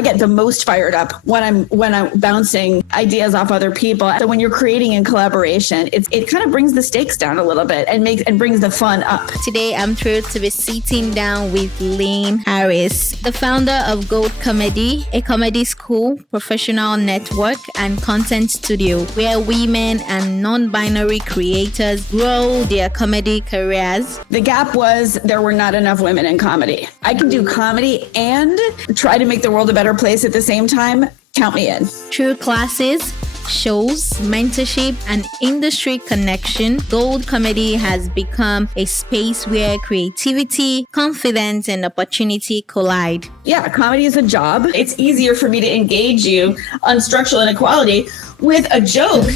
I get the most fired up when I'm bouncing ideas off other people. So when you're creating in collaboration, it kind of brings the stakes down a little bit and brings the fun up. Today, I'm thrilled to be sitting down with Lynn Harris, the founder of Gold Comedy, a comedy school, professional network, and content studio where women and non-binary creators grow their comedy careers. The gap was there were not enough women in comedy. I can do comedy and try to make the world a better place at the same time. Count me in. Through classes, shows, mentorship, and industry connection, Gold Comedy has become a space where creativity, confidence, and opportunity collide. Yeah, comedy is a job. It's easier for me to engage you on structural inequality with a joke.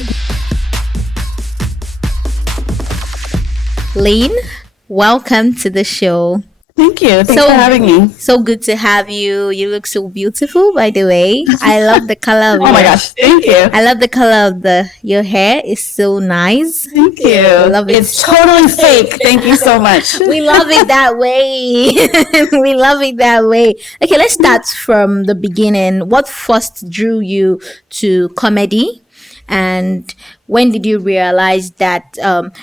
Lynn, welcome to the show. Thank you. Thanks for having me. So good to have you. You look so beautiful, by the way. I love the color of Oh my gosh, thank you. I love the color of your hair. It's so nice. Thank you. I love it. It's totally fake. Thank you so much. We love it that way. We love it that way. Okay, let's start from the beginning. What first drew you to comedy? And when did you realize that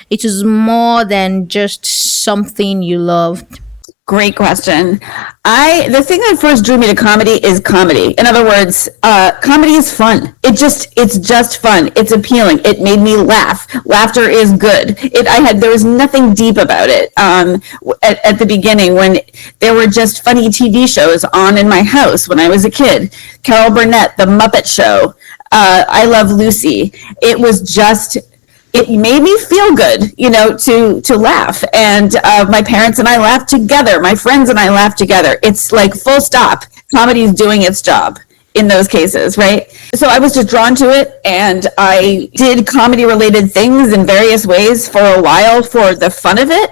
it was more than just something you loved? Great question. The thing that first drew me to comedy is comedy. In other words, comedy is fun. It's just fun. It's appealing. It made me laugh. Laughter is good. There was nothing deep about it. At the beginning, when there were just funny TV shows on in my house when I was a kid, Carol Burnett, The Muppet Show, I Love Lucy. It made me feel good, to laugh. And my parents and I laughed together. My friends and I laughed together. It's like full stop. Comedy is doing its job in those cases, right? So I was just drawn to it, and I did comedy-related things in various ways for a while for the fun of it.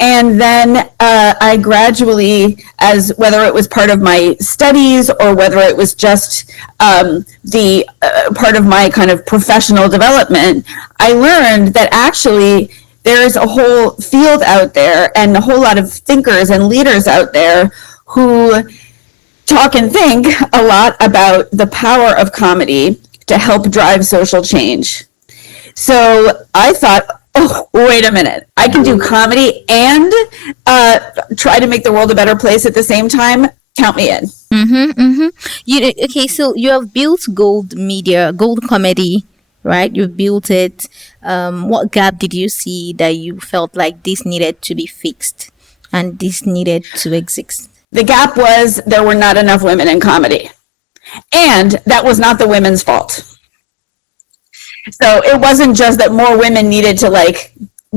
And then I gradually, as whether it was part of my studies or whether it was just the part of my kind of professional development, I learned that actually there's a whole field out there and a whole lot of thinkers and leaders out there who talk and think a lot about the power of comedy to help drive social change. So I thought, oh, wait a minute. I can do comedy and try to make the world a better place at the same time. Count me in. So you have built Gold Comedy, right? You've built it. What gap did you see that you felt like this needed to be fixed and this needed to exist? The gap was there were not enough women in comedy. And that was not the women's fault. So it wasn't just that more women needed to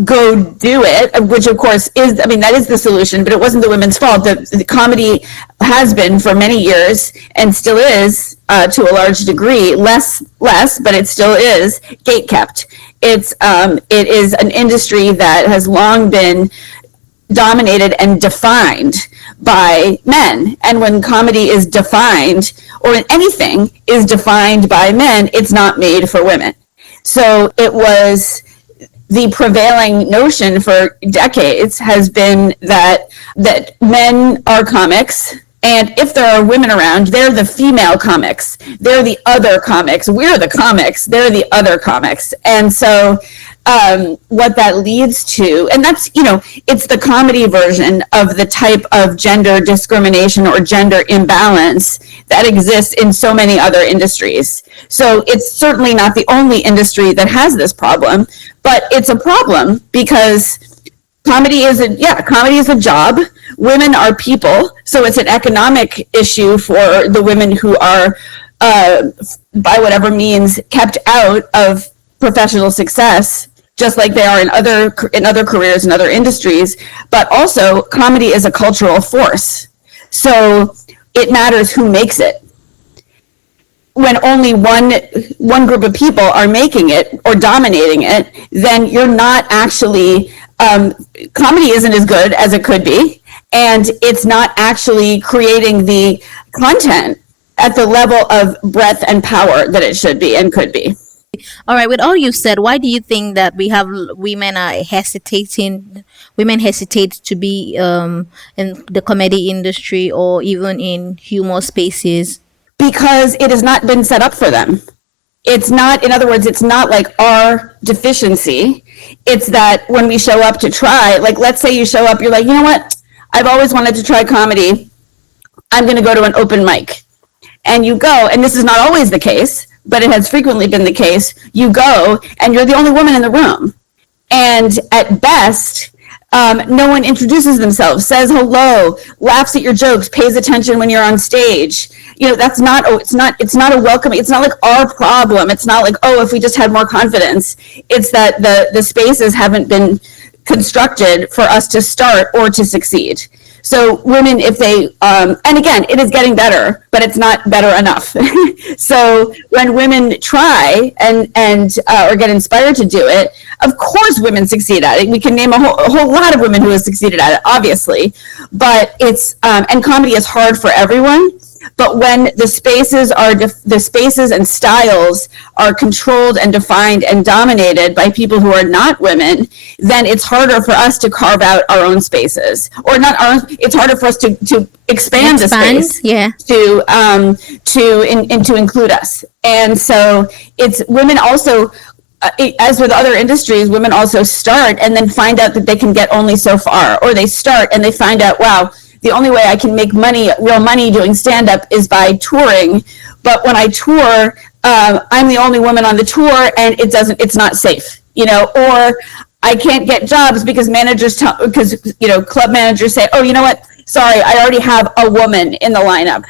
go do it, which of course that is the solution, but it wasn't the women's fault. The comedy has been for many years and still is to a large degree, less, but it still is gatekept. It is an industry that has long been dominated and defined by men. And when comedy is defined, or anything is defined by men, it's not made for women. So it was the prevailing notion for decades has been that men are comics, and if there are women around, they're the female comics. They're the other comics. We're the comics. They're the other comics. And so what that leads to, and that's, it's the comedy version of the type of gender discrimination or gender imbalance that exists in so many other industries. So it's certainly not the only industry that has this problem, but it's a problem because comedy is a job. Women are people, so it's an economic issue for the women who are, by whatever means, kept out of professional success, just like they are in other careers and other industries. But also, comedy is a cultural force, so it matters who makes it. When only one group of people are making it or dominating it, then you're not actually, comedy isn't as good as it could be, and it's not actually creating the content at the level of breadth and power that it should be and could be. All right, with all you've said, why do you think that women hesitate to be in the comedy industry or even in humor spaces? because it has not been set up for them. It's not, in other words, it's not like our deficiency. It's that when we show up to try, like, let's say you show up, you're like, you know what? I've always wanted to try comedy. I'm going to go to an open mic. And you go, and this is not always the case, but it has frequently been the case. You go, and you're the only woman in the room. And at best, no one introduces themselves, says hello, laughs at your jokes, pays attention when you're on stage. You know, that's not, it's not a welcoming, it's not like our problem. It's not like, oh, if we just had more confidence. It's that the spaces haven't been constructed for us to start or to succeed. So women, if they, and again, it is getting better, but it's not better enough. So when women try and or get inspired to do it, of course women succeed at it. We can name a whole lot of women who have succeeded at it, obviously. But it's, and comedy is hard for everyone. But when the spaces and styles are controlled and defined and dominated by people who are not women, then it's harder for us to carve out our own spaces, or not our own. It's harder for us to expand the space, to include us. And so it's women also. As with other industries, women also start and then find out that they can get only so far, or they start and they find out, wow, the only way I can make real money doing stand-up is by touring. But when I tour, I'm the only woman on the tour, and it's not safe, you know, or I can't get jobs because club managers say, oh, you know what? Sorry, I already have a woman in the lineup.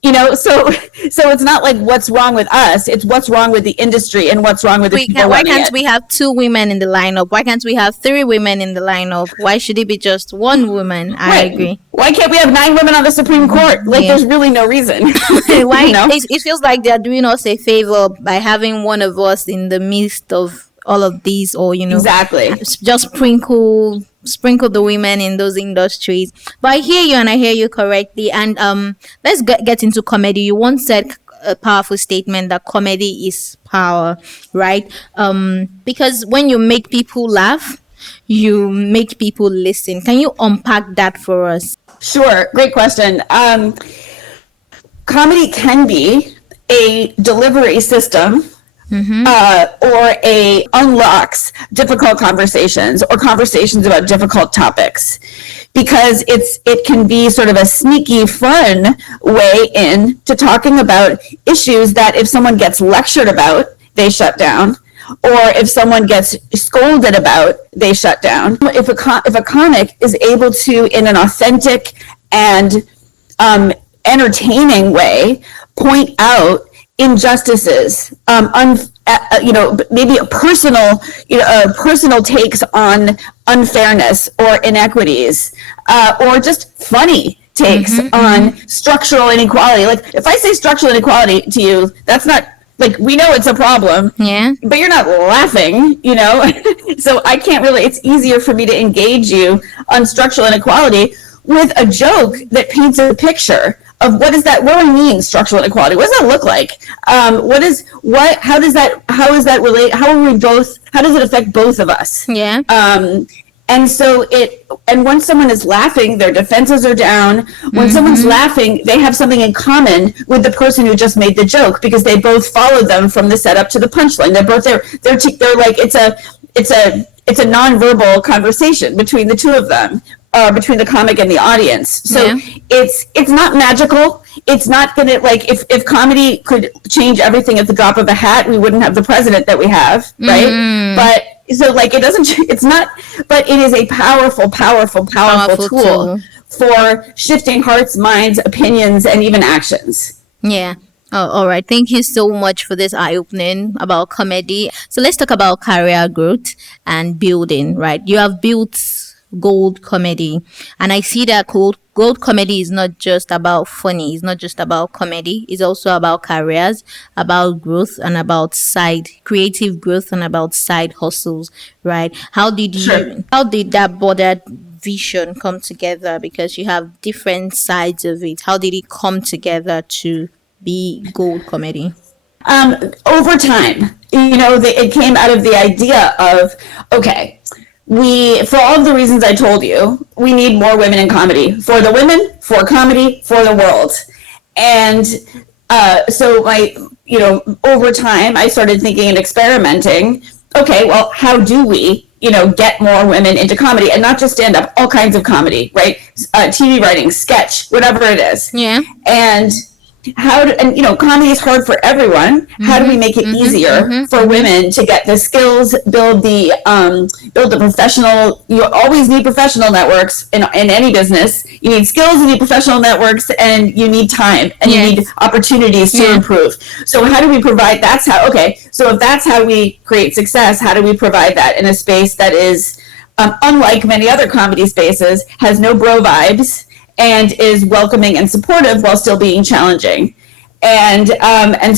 You know, so it's not like what's wrong with us. It's what's wrong with the industry and what's wrong with the people. Why can't we have 2 women in the lineup? Why can't we have 3 women in the lineup? Why should it be just 1 woman? I agree. Why can't we have 9 women on the Supreme Court? Like, there's really no reason. Why? You know? It feels like they're doing us a favor by having one of us in the midst of all of these, or, you know, exactly, just sprinkle the women in those industries. But I hear you, and I hear you correctly. And let's get into comedy. You once said a powerful statement that comedy is power, right? Because when you make people laugh, you make people listen. Can you unpack that for us? Sure, great question. Comedy can be a delivery system. Or unlocks difficult conversations or conversations about difficult topics, because it can be sort of a sneaky, fun way in to talking about issues that if someone gets lectured about, they shut down, or if someone gets scolded about, they shut down. If a comic is able to, in an authentic and entertaining way, point out injustices, maybe personal takes on unfairness or inequities, or just funny takes on structural inequality. Like, if I say structural inequality to you, that's not, like, we know it's a problem, but you're not laughing, you know? So I can't really, it's easier for me to engage you on structural inequality with a joke that paints a picture of what do I mean structural inequality? What does that look like? How does that relate? How does it affect both of us? Yeah. And when someone is laughing, their defenses are down. When someone's laughing, they have something in common with the person who just made the joke, because they both followed them from the setup to the punchline. They're both they're like, it's a nonverbal conversation between the two of them. Between the comic and the audience. So it's not magical. It's not gonna, like, if comedy could change everything at the drop of a hat, we wouldn't have the president that we have, right? But so, like, it doesn't, it's not, but it is a powerful tool for shifting hearts, minds, opinions, and even actions. Yeah. Oh, all right. Thank you so much for this eye-opening about comedy. So let's talk about career growth and building, right? You have built gold comedy, and I see that gold comedy is not just about funny, it's not just about comedy, it's also about careers, about growth, and about creative growth, and about side hustles, right? How did that bordered vision come together? Because you have different sides of it. How did it come together to be gold comedy? Over time, it came out of the idea of, okay, for all of the reasons I told you, we need more women in comedy. For the women, for comedy, for the world. And So over time, I started thinking and experimenting. Okay, well, how do we, get more women into comedy, and not just stand up, all kinds of comedy, right? TV writing, sketch, whatever it is. Yeah. And comedy is hard for everyone. How do we make it easier for women to get the skills, build the professional? You always need professional networks in any business. You need skills, you need professional networks, and you need time, and you need opportunities to improve. So how do we provide? So if that's how we create success, how do we provide that in a space that is, unlike many other comedy spaces, has no bro vibes, and is welcoming and supportive while still being challenging. And in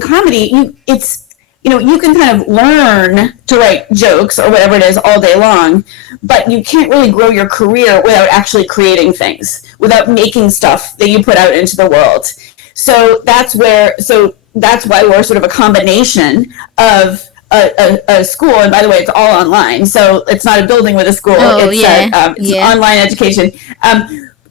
comedy, you can kind of learn to write jokes or whatever it is all day long, but you can't really grow your career without actually creating things, without making stuff that you put out into the world. So that's why we're sort of a combination of a school, and by the way, it's all online, so it's not a building with a school. It's online education.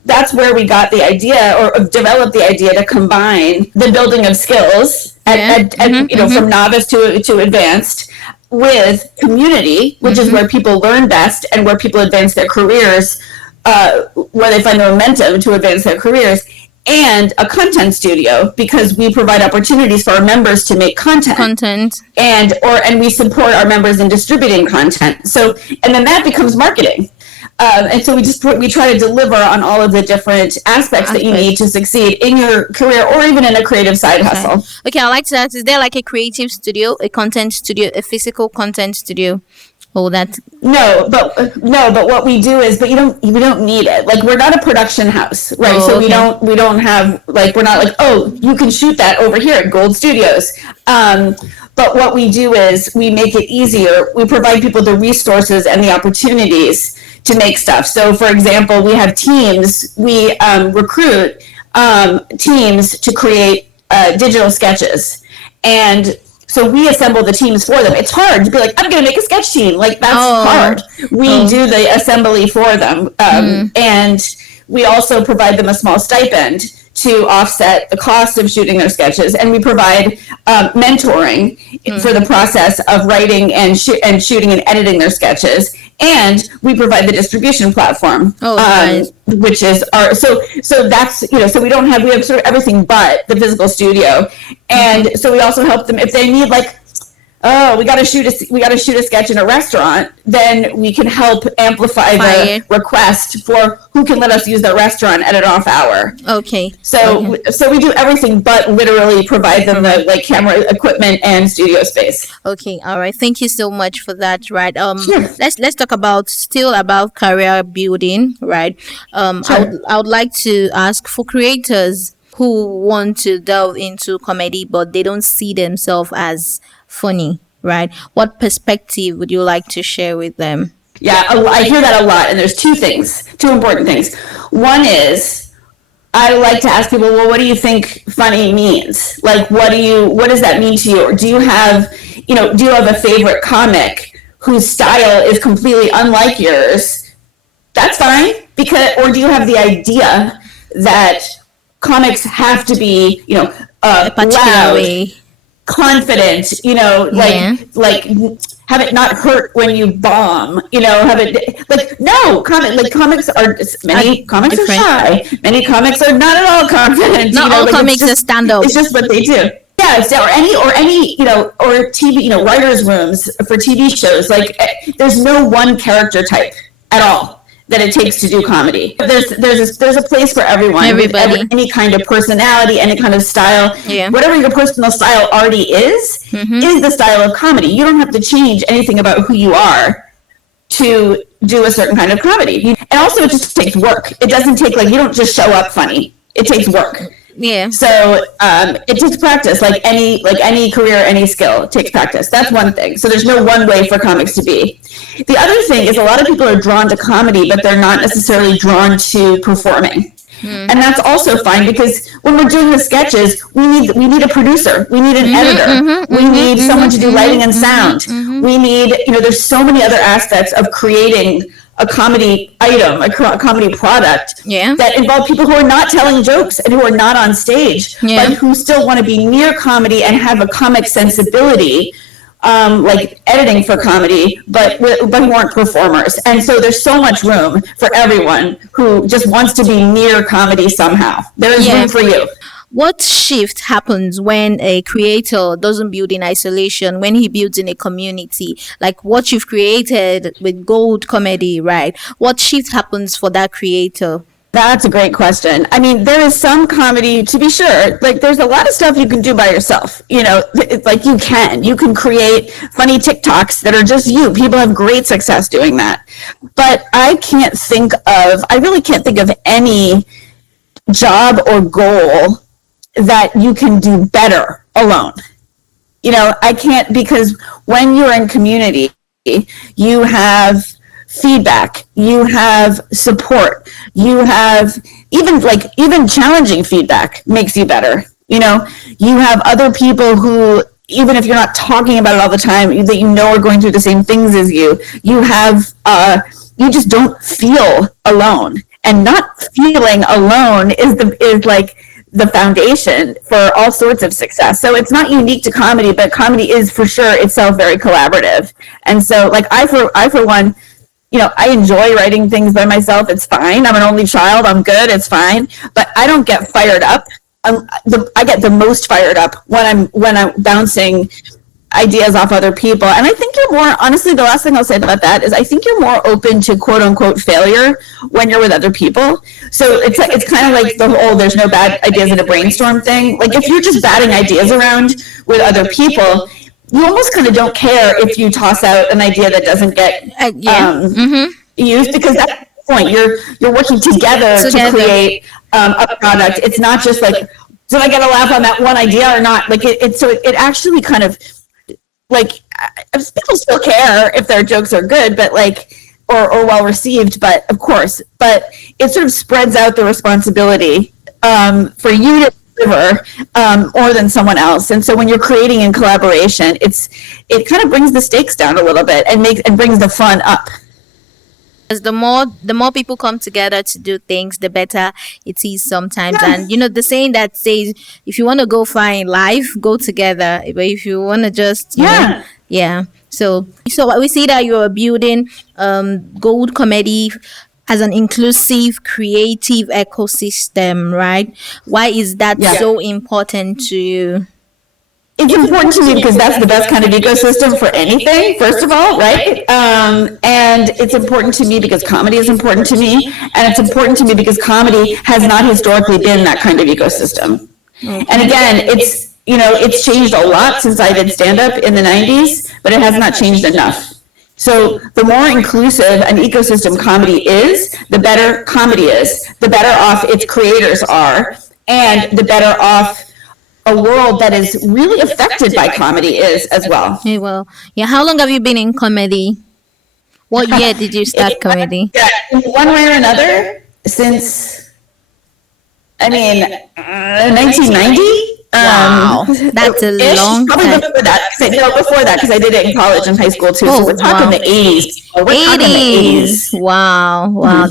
That's where we got the idea, or developed the idea, to combine the building of skills from novice to advanced, with community, which is where people learn best and where people advance their careers, where they find the momentum to advance their careers. And a content studio, because we provide opportunities for our members to make content, and we support our members in distributing content. So, and then that becomes marketing. And so we try to deliver on all of the different aspects that you need to succeed in your career, or even in a creative side hustle. Okay, I like to ask: is there like a creative studio, a content studio, a physical content studio? Oh, that no, but what we do is, we don't need it. Like, we're not a production house, right? So we don't have, like, we're not like, oh, you can shoot that over here at Gold Studios. But what we do is we make it easier. We provide people the resources and the opportunities to make stuff. So, for example, we have teams. We recruit teams to create digital sketches, and so we assemble the teams for them. It's hard to be like, I'm going to make a sketch team. Like, that's hard. We do the assembly for them. And we also provide them a small stipend to offset the cost of shooting their sketches. And we provide mentoring for the process of writing and shooting and editing their sketches. And we provide the distribution platform, which is so that's, so we have sort of everything but the physical studio. And so we also help them if they need, like, we got to shoot a sketch in a restaurant, then we can help amplify the request for who can let us use their restaurant at an off hour. Okay. So we do everything but literally provide them the camera equipment and studio space. Okay. All right. Thank you so much for that. Right. Sure. Let's talk about career building. Right. Sure. I would like to ask, for creators who want to delve into comedy but they don't see themselves as funny, right? What perspective would you like to share with them? Yeah, I hear that a lot, and there's two important things. One is, I like to ask people, well, what do you think funny means? Like, what does that mean to you? Or do you have a favorite comic whose style is completely unlike yours? That's fine, or do you have the idea that comics have to be, loud, confident, like have it not hurt when you bomb, have it like, no, comics are, many comics are shy, many comics are not at all confident. Not all comics are stand up. It's just what they do. Yeah, or any or TV, writers' rooms for TV shows. Like, there's no one character type at all that it takes to do comedy. There's a place for everyone. Everybody. Any kind of personality, any kind of style. Yeah. Whatever your personal style already is the style of comedy. You don't have to change anything about who you are to do a certain kind of comedy. And also, it just takes work. It doesn't take, you don't just show up funny. It takes work. Yeah. So it takes practice, like any career, any skill, it takes practice. That's one thing. So there's no one way for comics to be. The other thing is, a lot of people are drawn to comedy, but they're not necessarily drawn to performing. And that's also fine, because when we're doing the sketches, we need a producer, we need an editor, we need someone to do lighting and sound. We need, there's so many other aspects of creating a comedy item, a comedy product that involve people who are not telling jokes and who are not on stage, but who still want to be near comedy and have a comic sensibility, like editing for comedy, but who aren't performers. And so there's so much room for everyone who just wants to be near comedy somehow. There is room for you. What shift happens when a creator doesn't build in isolation, when he builds in a community? Like what you've created with Gold Comedy, right? What shift happens for that creator? That's a great question. I mean, there is some comedy, to be sure, like there's a lot of stuff you can do by yourself. You know, it's like you can create funny TikToks that are just you. People have great success doing that. But I really can't think of any job or goal that you can do better alone. You know, I can't, because when you're in community, you have feedback, you have support, you have even challenging feedback makes you better. You know, you have other people who, even if you're not talking about it all the time, that you know are going through the same things as you. You have, you just don't feel alone, and not feeling alone is like the foundation for all sorts of success. So it's not unique to comedy, but comedy is for sure itself very collaborative. And so like I for one, you know, I enjoy writing things by myself. It's fine. I'm an only child. I'm good. It's fine. But I don't get fired up. I get the most fired up when I'm bouncing ideas off other people. And I think you're more, honestly, the last thing I'll say about that is I think you're more open to quote unquote failure when you're with other people. So it's kind of like the whole there's no bad ideas in a brainstorm thing. Like if you're just batting ideas around with other people, you almost kind of don't care if you toss out an idea that doesn't get used, because at that point you're working together to create a product. It's not just like, did I get a laugh on that one idea or not? Like it actually kind of, like, people still care if their jokes are good, but like, or well received, but of course, but it sort of spreads out the responsibility for you to deliver more than someone else. And so when you're creating in collaboration, it kind of brings the stakes down a little bit and brings the fun up. As the more people come together to do things, the better it is sometimes. Yes. And you know the saying that says, if you want to go far in life, go together. But if you want to just So we see that you are building Gold Comedy as an inclusive, creative ecosystem, right? Why is that so important to you? It's important to me because that's the best kind of ecosystem for anything, first of all, right? And it's important to me because comedy is important to me. And it's important to me because comedy has not historically been that kind of ecosystem. Okay. And again, it's changed a lot since I did stand-up in the 90s, but it has not changed enough. So the more inclusive an ecosystem comedy is, the better comedy is, the better off its creators are, and the better off a world that is really affected by comedy is as well. Well, how long have you been in comedy? What year did you start comedy? In one way or another, since 1990. Wow, that's a long probably time. before that, because I did it in college and high school too. So we're talking the 80s. Wow.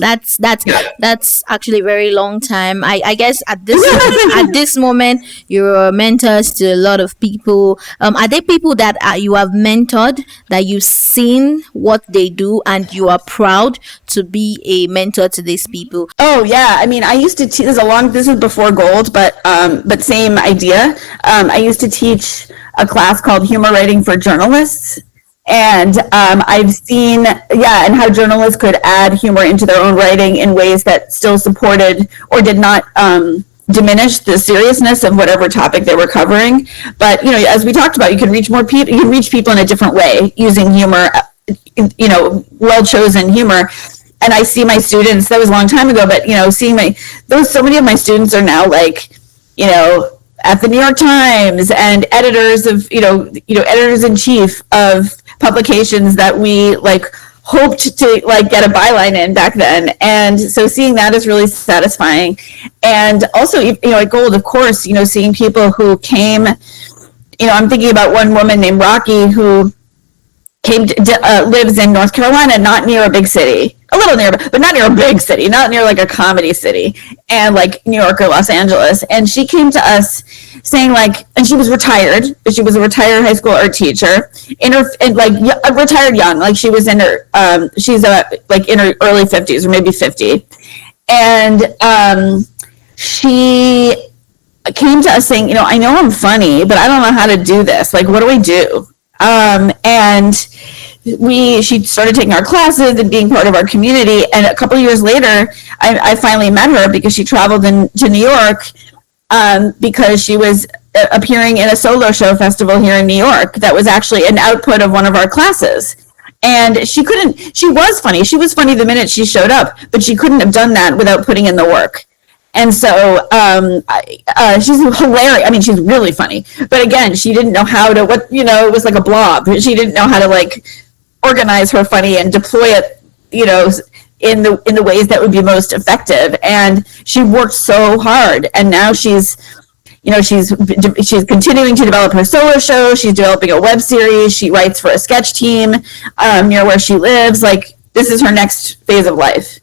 That's actually a very long time. I guess at this moment you're mentors to a lot of people. Are there people that you have mentored, that you've seen what they do and you are proud to be a mentor to these people? Oh yeah, I mean, I used to teach. This is before Gold, but same idea. I used to teach a class called Humor Writing for Journalists. And I've seen, and how journalists could add humor into their own writing in ways that still supported or did not diminish the seriousness of whatever topic they were covering. But, you know, as we talked about, you can reach more people, you can reach people in a different way using humor, well-chosen humor. And I see my students, that was a long time ago, but, you know, so many of my students are now like, you know, at the New York Times and editors of, editors in chief of publications that we like hoped to like get a byline in back then. And so seeing that is really satisfying. And also, at Gold, of course, seeing people who came, I'm thinking about one woman named Rocky who lives in North Carolina, not near a big city, a little near, but not near a big city, not near like a comedy city, and like New York or Los Angeles. And she came to us saying like, and she was retired, but she was a retired high school art teacher retired young, like she was in her, she's like in her early 50s or maybe 50. And she came to us saying, I know I'm funny, but I don't know how to do this. Like, what do we do? And she started taking our classes and being part of our community. And a couple of years later, I finally met her because she traveled to New York because she was appearing in a solo show festival here in New York that was actually an output of one of our classes. And she was funny. She was funny the minute she showed up, but she couldn't have done that without putting in the work. And so she's hilarious. I mean, she's really funny. But again, she didn't know how to, it was like a blob. She didn't know how to like organize her funny and deploy it, in the ways that would be most effective. And she worked so hard. And now she's continuing to develop her solo show. She's developing a web series. She writes for a sketch team near where she lives. Like, this is her next phase of life.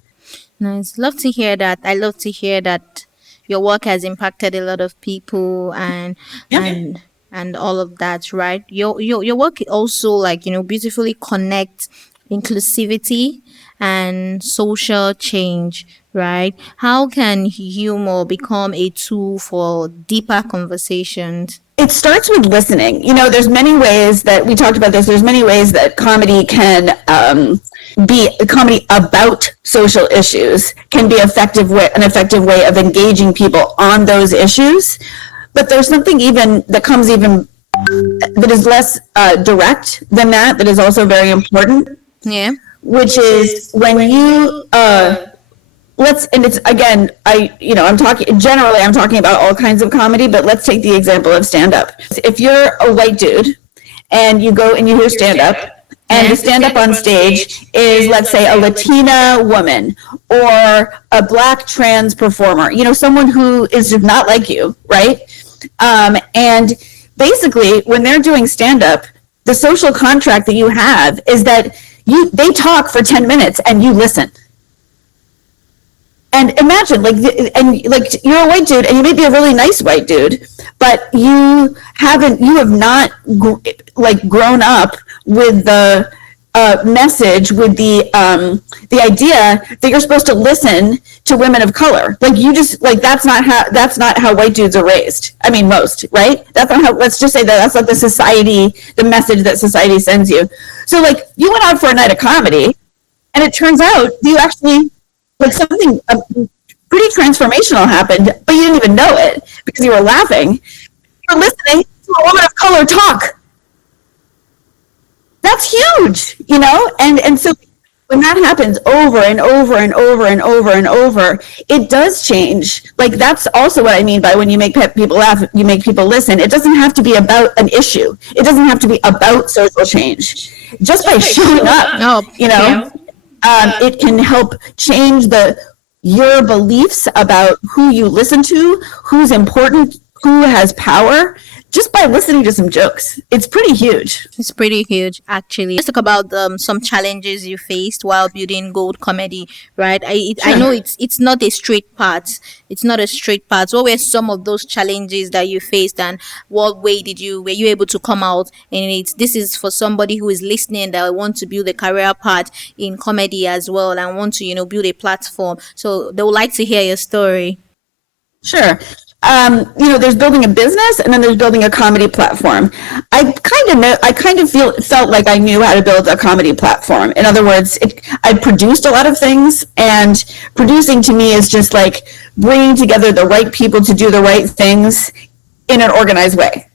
Nice. Love to hear that. I love to hear that your work has impacted a lot of people and all of that, right? Your work also, like, beautifully connects inclusivity and social change, right? How can humor become a tool for deeper conversations? It starts with listening. There's many ways that we talked about this. There's many ways that comedy can be comedy about social issues can be an effective way of engaging people on those issues. But there's something that is less direct than that is also very important. Yeah. Which is when you and it's again, I'm talking about all kinds of comedy, but let's take the example of stand-up. If you're a white dude and you go and you hear stand-up, and the stand-up on stage is, let's say, a Latina woman or a Black trans performer, someone who is just not like you, right? And basically, when they're doing stand-up, the social contract that you have is that they talk for 10 minutes and you listen. And imagine, you're a white dude, and you may be a really nice white dude, but you have not grown up with the message, with the idea that you're supposed to listen to women of color. That's not how white dudes are raised. I mean, most, right? That's not how. Let's just say that's not the message that society sends you. So, you went out for a night of comedy, and it turns out you actually. Something pretty transformational happened, but you didn't even know it because you were laughing. You're listening to a woman of color talk. That's huge, And so when that happens over and over and over and over and over, it does change. That's also what I mean by when you make people laugh, you make people listen. It doesn't have to be about an issue. It doesn't have to be about social change. Just by showing up, it can help change your beliefs about who you listen to, who's important, who has power, just by listening to some jokes. It's pretty huge. It's pretty huge, actually. Let's talk about some challenges you faced while building Gold Comedy, right? I know it's not a straight path. It's not a straight path. What were some of those challenges that you faced, and what way were you able to come out? And this is for somebody who is listening that want to build a career path in comedy as well and want to, build a platform. So they would like to hear your story. Sure. There's building a business, and then there's building a comedy platform. I felt like I knew how to build a comedy platform. In other words, I produced a lot of things, and producing to me is just like bringing together the right people to do the right things in an organized way,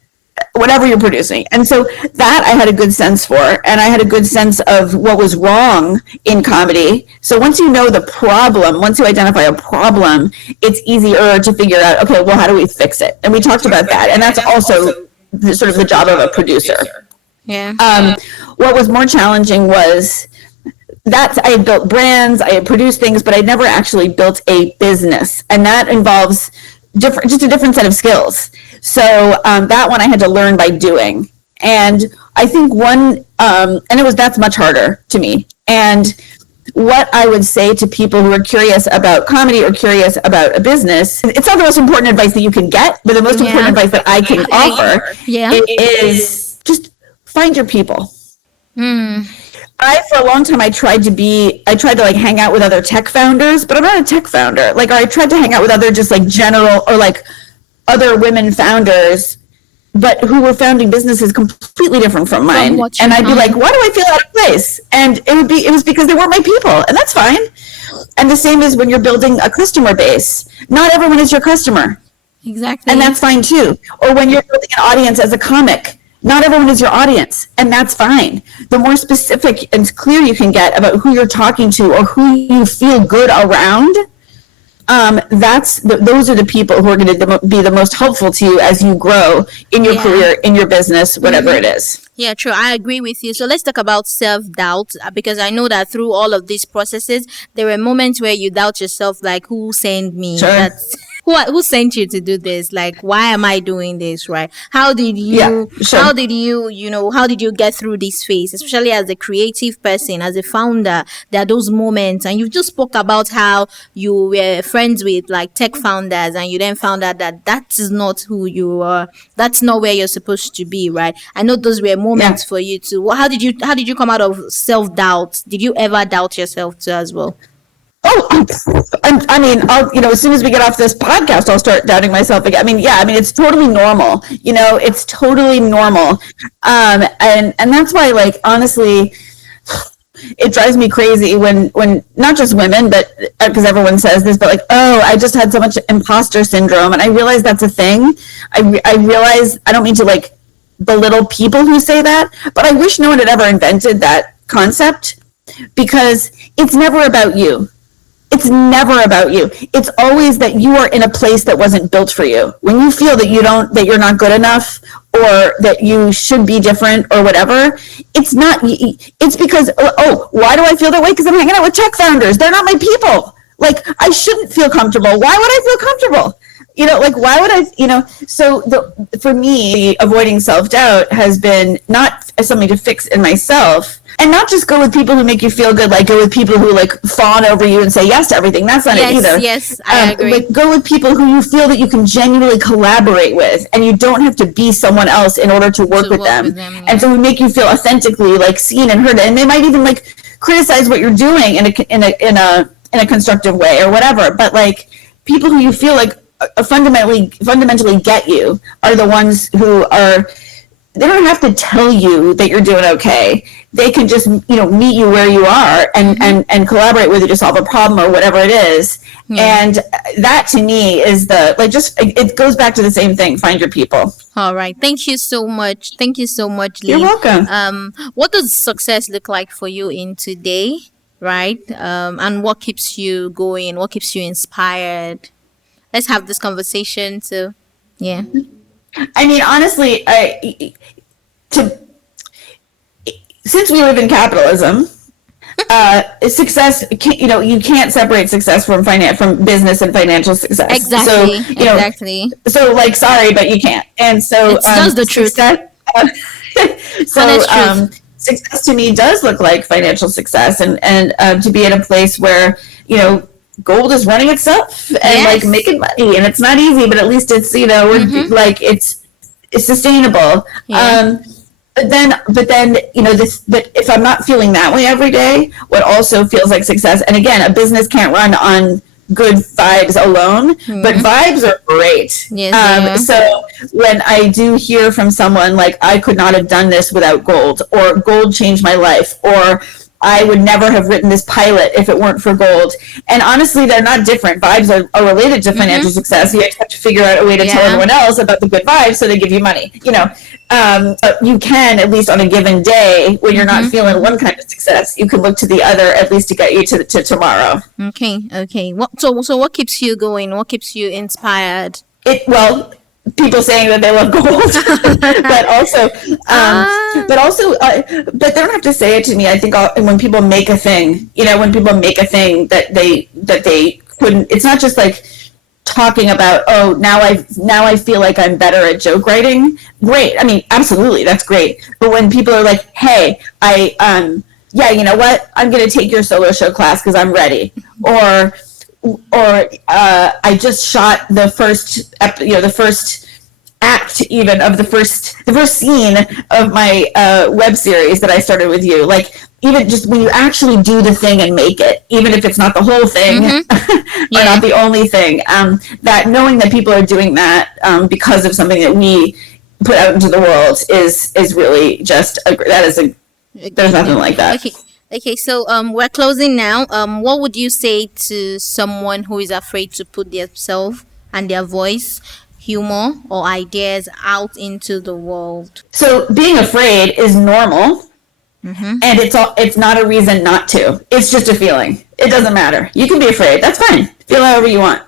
whatever you're producing. And so that I had a good sense for, and I had a good sense of what was wrong in comedy. So once you know the problem, once you identify a problem, it's easier to figure out, okay, well, how do we fix it? And we talked about that. And that's also sort of the job of a producer. Yeah. What was more challenging was that I had built brands, I had produced things, but I never actually built a business. And that involves just a different set of skills. So that one I had to learn by doing. And I think that's much harder to me. And what I would say to people who are curious about comedy or curious about a business, it's not the most important advice that you can get, but the most important advice that I can offer is just find your people. For a long time, I tried to like hang out with other tech founders, but I'm not a tech founder. Like, or I tried to hang out with other just like general or like other women founders, but who were founding businesses completely different from mine. And I'd be like, why do I feel out of place? And it was because they weren't my people, and that's fine. And the same is when you're building a customer base. Not everyone is your customer. Exactly. And that's fine too. Or when you're building an audience as a comic, not everyone is your audience, and that's fine. The more specific and clear you can get about who you're talking to or who you feel good around, those are the people who are going to be the most helpful to you as you grow in your career, in your business, whatever it is. Yeah, true. I agree with you. So let's talk about self-doubt, because I know that through all of these processes, there were moments where you doubt yourself, like, who sent me? Sure. Who sent you to do this? Like, why am I doing this? Right? How did you get through this phase? Especially as a creative person, as a founder, there are those moments, and you just spoke about how you were friends with like tech founders, and you then found out that is not who you are. That's not where you're supposed to be, right? I know those were moments for you too. How did you come out of self-doubt? Did you ever doubt yourself too as well? Oh, I mean, as soon as we get off this podcast, I'll start doubting myself again. It's totally normal. It's totally normal. And that's why, like, honestly, it drives me crazy when not just women, but because everyone says this, but like, oh, I just had so much imposter syndrome. And I realize that's a thing. I realize I don't mean to like belittle people who say that, but I wish no one had ever invented that concept, because it's never about you. It's never about you. It's always that you are in a place that wasn't built for you. When you feel that you're not good enough, or that you should be different or whatever, it's because, why do I feel that way? Because I'm hanging out with tech founders. They're not my people. Like, I shouldn't feel comfortable. Why would I feel comfortable? Why would I, so for me, avoiding self-doubt has been not something to fix in myself, and not just go with people who make you feel good, like go with people who like fawn over you and say yes to everything. That's not it either. Yes, I agree. Like, go with people who you feel that you can genuinely collaborate with, and you don't have to be someone else in order to work with them. And so we make you feel authentically like seen and heard, and they might even like criticize what you're doing in a constructive way or whatever. But like, people who you feel like fundamentally get you are the ones who are, they don't have to tell you that you're doing okay. They can just, meet you where you are and collaborate with you to solve a problem or whatever it is. And that to me is it goes back to the same thing. Find your people. All right. Thank you so much. Lynn. You're welcome. What does success look like for you in today? Right. And what keeps you going? What keeps you inspired? Let's have this conversation too. Yeah. I mean, honestly, since we live in capitalism, success, you can't separate success from business and financial success. Exactly. So, exactly. So, like, sorry, but you can't. And so, it's just the truth. Success to me does look like financial success, and to be in a place where, gold is running itself and like making money, and it's not easy, but at least it's, like it's sustainable. But then, but if I'm not feeling that way every day, what also feels like success, and again, a business can't run on good vibes alone, but vibes are great. Yes, so when I do hear from someone like, I could not have done this without gold, or gold changed my life, or I would never have written this pilot if it weren't for gold. And honestly, they're not different. Vibes are related to financial success. You have to figure out a way to tell everyone else about the good vibes, so they give you money. But you can, at least on a given day, when you're not feeling one kind of success, you can look to the other, at least to get you to tomorrow. Okay. So what keeps you going? What keeps you inspired? People saying that they love gold, but they don't have to say it to me. I think when people make a thing, that they couldn't, it's not just like, talking about, oh, now I feel like I'm better at joke writing. Great. I mean, absolutely, that's great. But when people are like, hey, yeah, you know what? I'm going to take your solo show class because I'm ready. Or I just shot the first act even of the first scene of my web series that I started with you. Like, even just when you actually do the thing and make it, even if it's not the whole thing or not the only thing, that knowing that people are doing that because of something that we put out into the world is really just there's nothing like that. Okay, so we're closing now. What would you say to someone who is afraid to put themselves and their voice, humor, or ideas out into the world? So being afraid is normal, and it's not a reason not to. It's just a feeling. It doesn't matter. You can be afraid. That's fine. Feel however you want.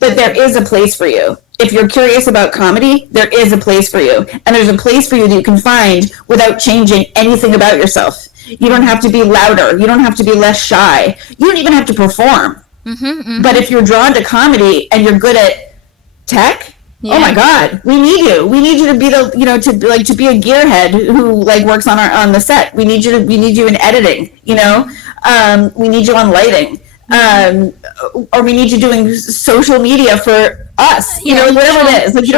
But there is a place for you. If you're curious about comedy, there is a place for you. And there's a place for you that you can find without changing anything about yourself. You don't have to be louder. You don't have to be less shy. You don't even have to perform. But if you're drawn to comedy and you're good at tech, oh my God, we need you. We need you to be to be a gearhead who like works on the set. We need you in editing. We need you on lighting. Or we need you doing social media for us, whatever it is. Like, you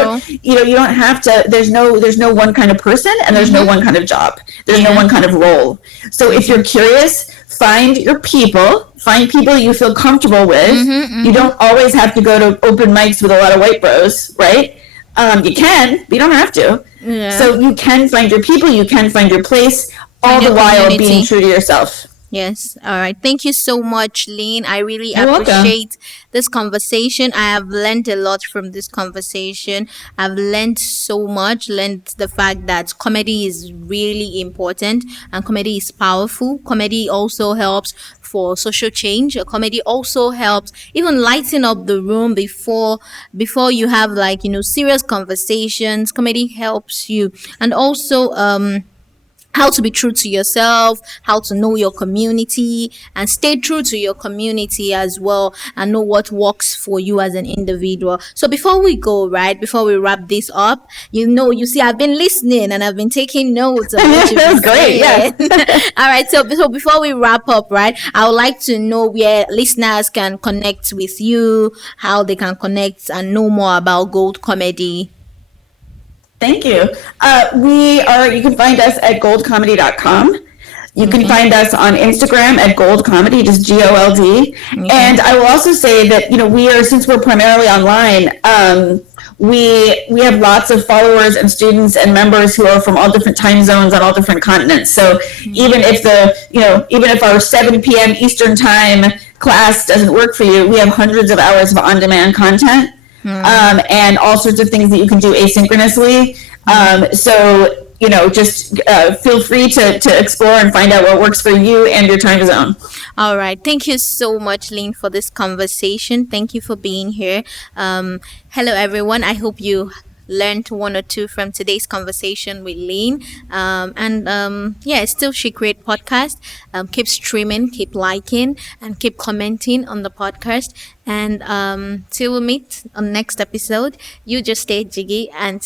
don't have to, there's no one kind of person, and there's no one kind of job. There's no one kind of role. So if you're curious, find people you feel comfortable with. You don't always have to go to open mics with a lot of white bros, right? You can, but you don't have to. So you can find your people, you can find your place, all the while being true to yourself. Yes. All right. Thank you so much, Lynn. I really appreciate this conversation. I have learned a lot from this conversation. I've learned so much, learned the fact that comedy is really important and comedy is powerful. Comedy also helps for social change. Comedy also helps even lighten up the room before you have serious conversations. Comedy helps you. And also, how to be true to yourself, how to know your community and stay true to your community as well, and know what works for you as an individual. So before we wrap this up, you see, I've been listening and I've been taking notes of what you've been great, saying. All right. So before we wrap up, right, I would like to know where listeners can connect with you, how they can connect and know more about Gold Comedy. Thank you. You can find us at goldcomedy.com. You can find us on Instagram at goldcomedy, just GOLD. And I will also say that, since we're primarily online, we have lots of followers and students and members who are from all different time zones on all different continents. So even if our 7 p.m. Eastern time class doesn't work for you, we have hundreds of hours of on-demand content. And all sorts of things that you can do asynchronously. So, just feel free to explore and find out what works for you and your time zone. All right. Thank you so much, Lynn, for this conversation. Thank you for being here. Hello, everyone. I hope you learned one or two from today's conversation with Lynn. It's still She Create Podcast. Keep streaming, keep liking, and keep commenting on the podcast. And till we meet on next episode, you just stay jiggy and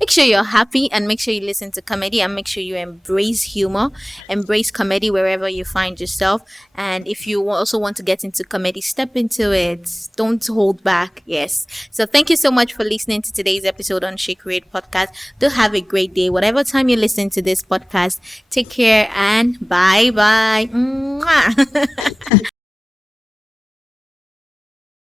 make sure you're happy, and make sure you listen to comedy, and make sure you embrace humor, embrace comedy wherever you find yourself. And if you also want to get into comedy, step into it. Don't hold back. Yes. So thank you so much for listening to today's episode on She Create Podcast. Do have a great day. Whatever time you listen to this podcast, take care and bye-bye. Mwah.